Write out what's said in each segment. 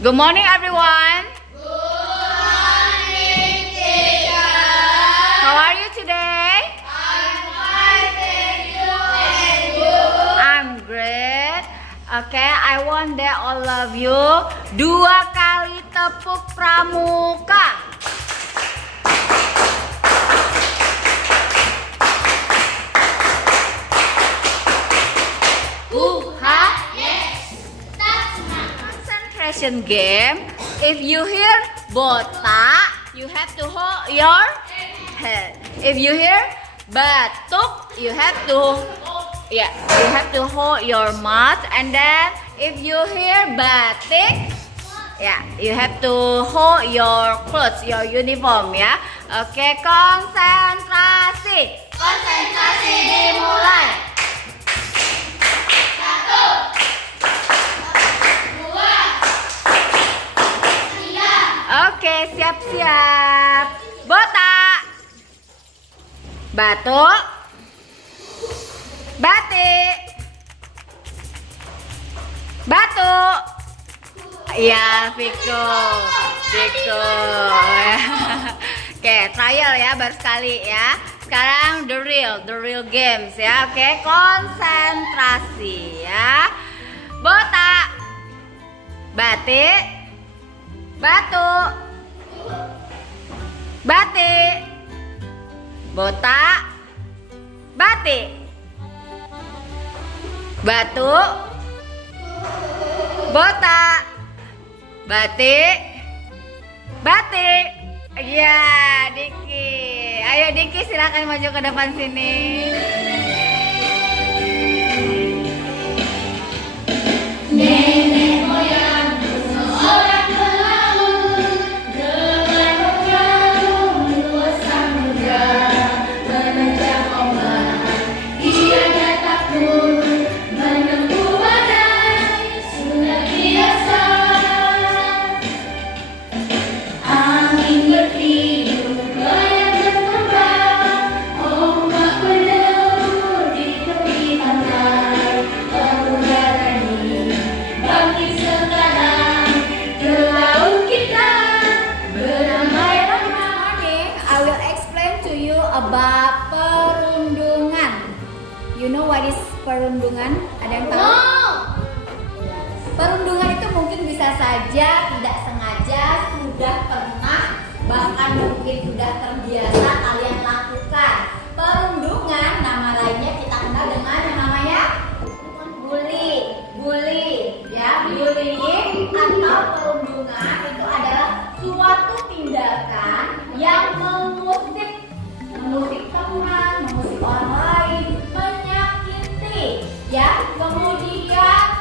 Good morning, everyone. Good morning, teacher. How are you today? I'm fine, thank you. And you? I'm great. Okay, I want that all of you 2 kali tepuk pramuka. Yes. That's my Concentration game. If you hear botak, you have to hold your head. If you hear batuk, you have to hold your mouth. And then if you hear batik, you have to hold your clothes, your uniform, ya. Oke, konsentrasi. konsentrasi dimulai. 1, 2, 3. Oke, siap-siap. Botak, batuk, batik, batuk. Iya, Viko. Oke, trial ya, baru sekali ya. Sekarang the real games ya. Oke, konsentrasi ya. Botak, batik, batuk, batik, botak, batik, batuk, botak, batik, batik. Ya, Diki. Ayo Diki, silakan maju ke depan sini. Nenek moyang seorang pelaut dengan perahu luas samudra menerjang ombak. Ia tak takut menempuh badai, sudah biasa. Angin bertiup, goyang berkembang, ombak berdebur di tepi pantai. Pemuda tani bangkit sekarang, ke laut kita beramai-ramai. I will explain to you about perundungan. You know what is perundungan? Ada yang tahu? Perundungan itu mungkin bisa saja tidak sengaja, sudah pernah, bahkan mungkin sudah terbiasa kalian lakukan. Perundungan, nama lainnya kita kenal dengan yang namanya bully, ya. Bullying atau perundungan itu adalah suatu tindakan yang mengusik teman, mengusik orang lain, menyakiti, ya, kemudian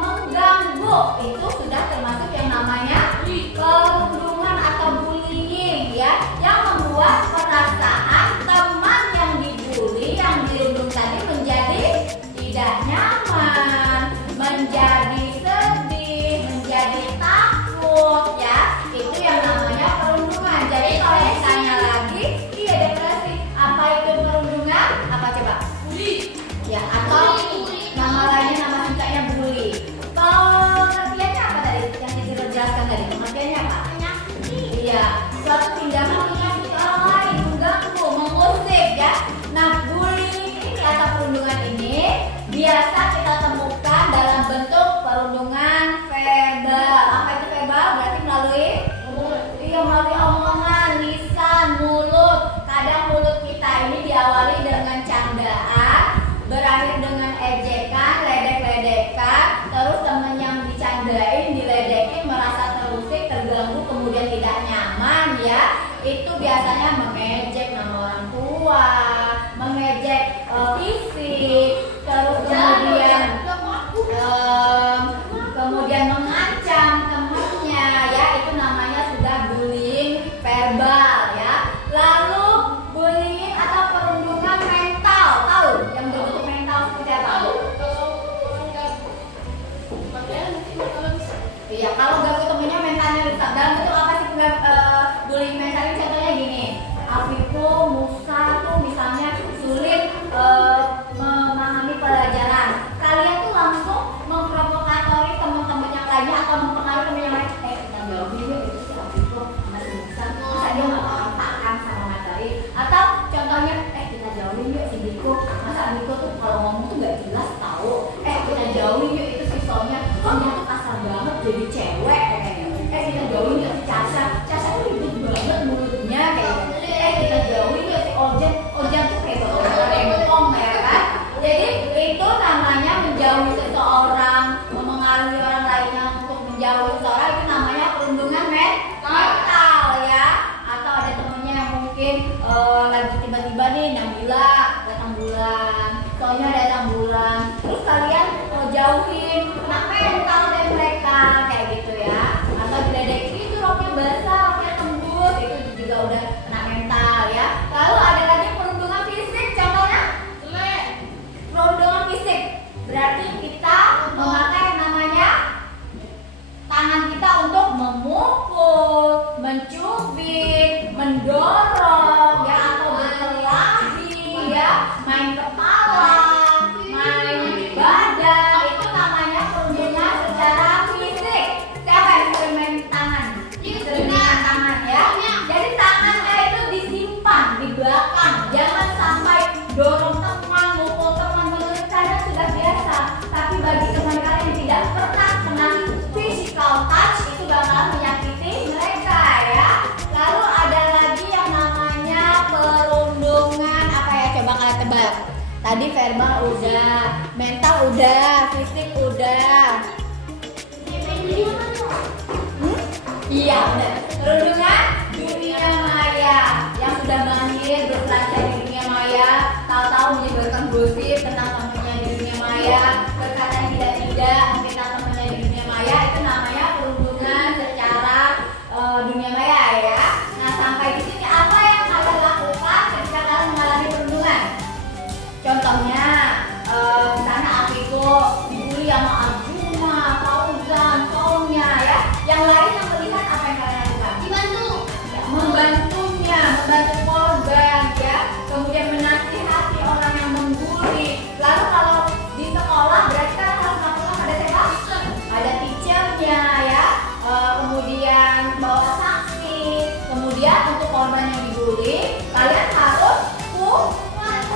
mengganggu. Itu sudah termasuk yang namanya perundungan atau bullying, ya, yang membuat perasaan teman yang dibully, yang dirundung tadi menjadi tidak nyaman, menjadi sedih, menjadi takut, ya. Itu yang namanya perundungan. Jadi kalau ditanya lagi, iya depresi, apa itu perundungan? Apa coba? Bully. Ya, atau nama lainnya, nama singkatnya bully. Pengertiannya apa tadi? Yang dijelaskan tadi. Pengertiannya apa? Iya, suatu tindakan menyakiti orang lain, mengganggu, mengusik, ya. Nah, bullying ini atau perundungan ini biasa kita temukan dalam bentuk perundungan verbal. Apa itu verbal? Berarti melalui melalui omongan, lisan, mulut. Kadang mulut kita ini diawali dengan candaan, berakhir dengan ejekan, ledek-ledekan, terus teman yang dicandain, diledekin merasa terusik, terganggu, kemudian tidak nyaman, ya. Itu biasanya mengejek nama orang tua, mengejek fisik, terus kemudian mengancam temannya, ya. Itu namanya sudah bullying verbal, ya. Lalu bullying atau perundungan mental, tahu? Yang berbentuk mental seperti apa? Iya, kalau ganggu temennya mentalnya rusak. Dalam bentuk apa sih bullying mental ini? Contohnya gini, Afifku, Musa tuh misalnya sulit memahami pelajaran. Kalian tuh langsung memprovokatori teman-teman yang lainnya atau mempengaruhi teman yang lain. jadi cewek kayaknya. Kita jauhin yuk si Casa tuh ribut banget mulutnya kayak kita jauhin yuk si Ojan tuh kayak orang rempong ya kan. Jadi itu namanya menjauhi seseorang, memengaruhi orang lainnya untuk menjauhi seseorang, itu namanya perundungan mental ya. Atau ada temennya yang mungkin lagi tiba-tiba nih Nabila datang bulan, soalnya datang bulan, terus kalian jauhin, kena mental dari mereka kayak gitu ya. Atau diledekin itu roknya basah, roknya tembus, itu juga udah kena mental ya. Lalu ada lagi perundungan fisik, contohnya perundungan fisik berarti kita memakai yang namanya tangan kita untuk memukul, mencubit, mendorong ya, atau berkelahi ya, main kepala, main badan, itu namanya perundungan secara fisik. Siapa yang sering main tangan? Sering main tangan ya. Jadi tangannya itu disimpan di belakang, jangan sampai dorong teman, mukul teman. Menurut kalian sudah biasa, tapi bagi teman kalian yang tidak pernah kena physical touch, itu bakalan menyakiti mereka ya. Lalu ada lagi yang namanya perundungan apa ya, coba kalian tebak. Tadi verbal udah, mental udah, fisik udah. Iya benar. Perundungan dunia maya, yang sudah mahir berselancar di dunia maya, tahu-tahu menyebarkan gosip tentang temannya di dunia maya, berkata yang tidak tentang temannya di dunia maya, itu namanya perundungan secara dunia maya ya. Nah, sampai di sini apa yang kalian lakukan ketika kalian mengalami perundungan? Contohnya, misalnya Akiko dibully sama Arjuna, Fauzan, Sonya ya. Yang lain yang melihat, apa yang kalian lakukan? Dibantu. Ya, membantu korban ya. Kemudian menasihati orang yang membuli. Lalu kalau di sekolah berarti kan harus melakukan ada siapa? Ada teachernya ya. Kemudian bawa saksi. Kemudian untuk korban yang dibully, kalian harus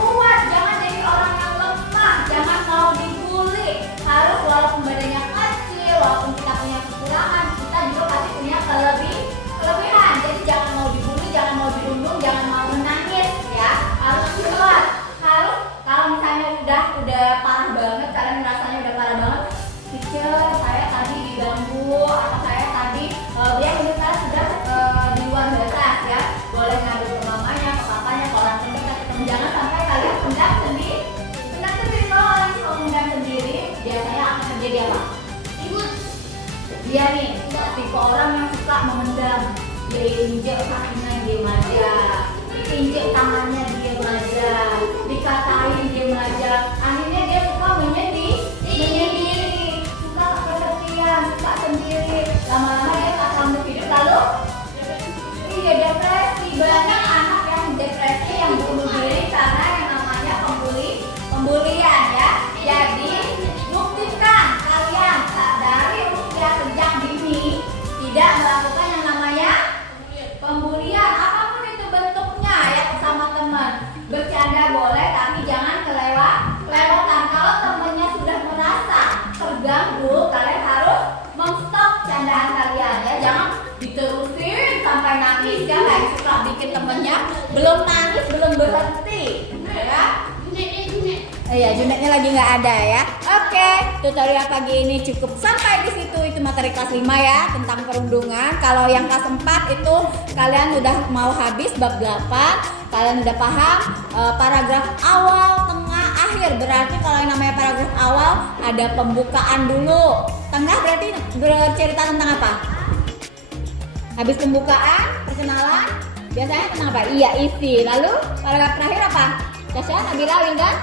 kuat, jangan jadi orang yang lemah, jangan mau dibully. Harus walaupun badannya kecil, walaupun kita punya kekurangan, kita juga pasti punya kelebihan. Jadi jangan mau dibully, jangan mau dirundung, jangan mau menangis ya. Harus kuat. Harus kalau misalnya udah parah banget, kalian merasanya udah parah banget, teacher saya tadi diganggu, atau saya tadi dia menurut saya sudah di luar batas ya, boleh ngadu ke mamanya, ke papanya, ke orang terdekat. Jangan sampai kalian pendam sendiri. Kalau orang kalau pendam sendiri, biasanya akan terjadi apa? Ribut. Dia nih tipe orang yang suka memendam. Dia injek kakinya diem aja, injek tangannya diem aja, dikatain diem aja. Akhirnya dia suka menyendiri, suka kesepian, suka sendiri. Lama-lama dia tak sanggup hidup, lalu iya depresi. Banyak anak yang depresi, yang bunuh diri karena yang namanya pembulian ya. Jadi buktikan kalian dari usia sejak dini tidak melakukan yang namanya pembulian, apapun itu bentuknya ya, sama teman. Bercanda boleh, tapi jangan kelewatan. Kalau temennya sudah merasa terganggu, kalian harus stop candaan kalian ya. Jangan diterusin sampai nangis ya, kayak suka bikin temennya belum nangis, belum berhenti ya. Iya, Junetnya lagi nggak ada ya. Oke, tutorial pagi ini cukup sampai di situ. Itu materi kelas 5 ya tentang perundungan. Kalau yang kelas 4 itu kalian udah mau habis bab 8. Kalian udah paham paragraf awal, tengah, akhir. Berarti kalau yang namanya paragraf awal ada pembukaan dulu. Tengah berarti bercerita tentang apa? Habis pembukaan, perkenalan, biasanya tentang apa? Iya, isi. Lalu paragraf terakhir apa? Kasih Nabila, Wildan?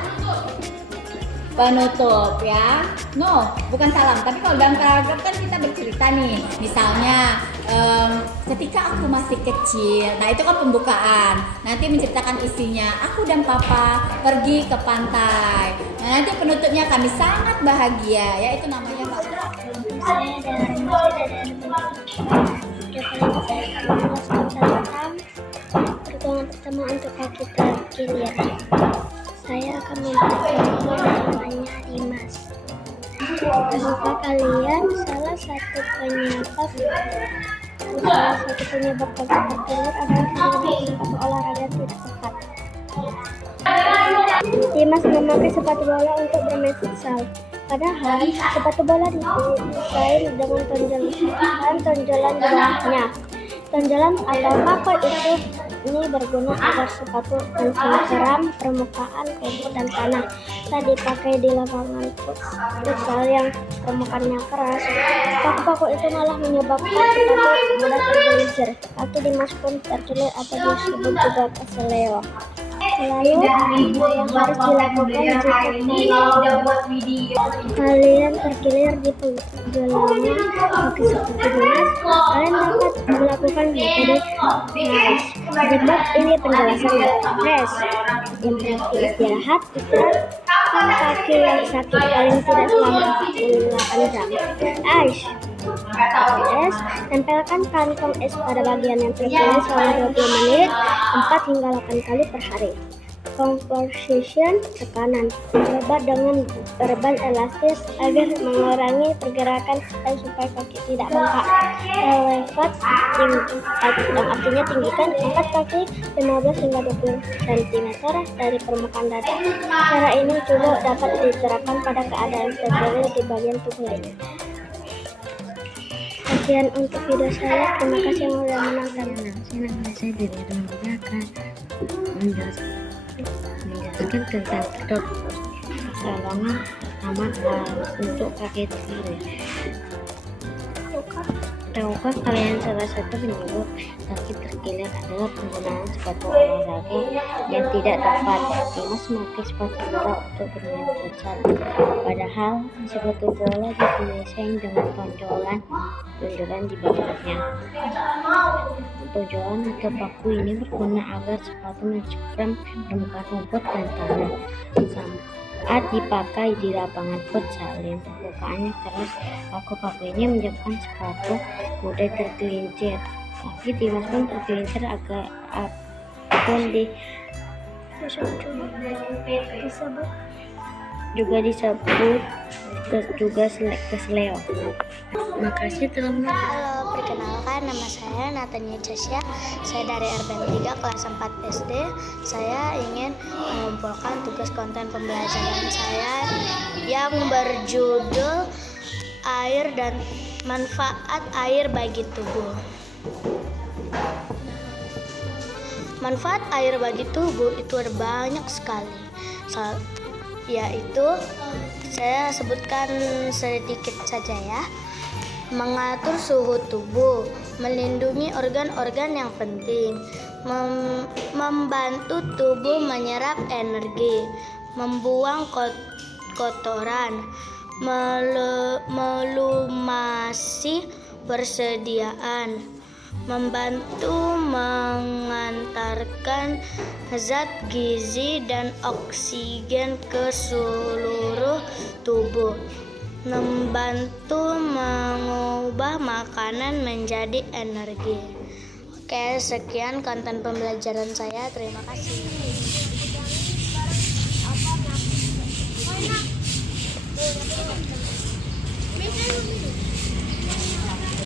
Penutup ya. No, bukan salam. Tapi kalau dalam paragraf kan kita bercerita nih. Misalnya ketika aku masih kecil. Nah itu kan pembukaan. Nanti menceritakan isinya. Aku dan papa pergi ke pantai. Nah nanti penutupnya kami sangat bahagia. Ya itu namanya Saya pertolongan pertama untuk kaki terkil ya. Saya akan memberikan namanya Dimas. Semoga kalian salah satu penyebab kanker terkilir adalah menggunakan sepatu olahraga tidak tepat. Dimas memakai sepatu bola untuk bermain futsal. Padahal sepatu bola didesain dengan tonjolan di bawahnya. Tonjolan atau kapal itu ini berguna agar sepatu mensiram permukaan rumput dan tanah. Saat dipakai di lapangan futsal yang permukaannya keras, paku-paku itu malah menyebabkan sepatu mudah tergelincir. Kaki Dimas pun terkilir atau disebut juga keseleo. Lalu yang harus dilakukan jika kalian terkilir di pergelangan kaki seperti Dimas, kalian dapat melakukan metode REST. Sebab ini penjelasannya. REST yang berarti istirahat, istirahatkan kaki yang sakit paling tidak selama 48 jam. ICE, tempelkan kantong es pada bagian yang terkilir selama 20 menit, 4 hingga 8 kali per hari. Compression, tekanan, lebat dengan perban elastis agar mengurangi pergerakan supaya kaki tidak bengkak. Elevate, yang artinya tinggikan angkat kaki 15 hingga 20 cm dari permukaan dada. Cara ini juga dapat diterapkan pada keadaan terkilir di bagian tubuh lainnya. Sekian untuk video saya. Terima kasih yang sudah menonton. Saya dari Rumah akan menjelaskan tentang pertolongan pertama untuk kaki terkilir. Tahukah kalian salah satu penyebab kaki terkilir adalah penggunaan sepatu olahraga yang tidak tepat? Dimas memakai sepatu bola untuk bermain futsal. Padahal sepatu bola didesain dengan tonjolan di bawahnya. Tonjolan atau paku ini berguna agar sepatu mencengkram permukaan rumput dan tanah. Saat dipakai di lapangan futsal yang permukaannya keras, paku-paku ini menyebabkan sepatu mudah tergelincir. Kaki Dimas pun tergelincir agak pun disebut keseleo. Makasih telah menonton. Halo, perkenalkan nama saya Natania Casya. Saya dari RBM 3 kelas 4 SD. Saya ingin mengumpulkan tugas konten pembelajaran saya yang berjudul air dan manfaat air bagi tubuh. Manfaat air bagi tubuh itu ada banyak sekali. Yaitu saya sebutkan sedikit saja ya. Mengatur suhu tubuh, melindungi organ-organ yang penting, membantu tubuh menyerap energi, membuang kotoran, melumasi persediaan, membantu mengantarkan zat gizi dan oksigen ke seluruh tubuh, membantu mengubah makanan menjadi energi. Oke, sekian konten pembelajaran saya. Terima kasih.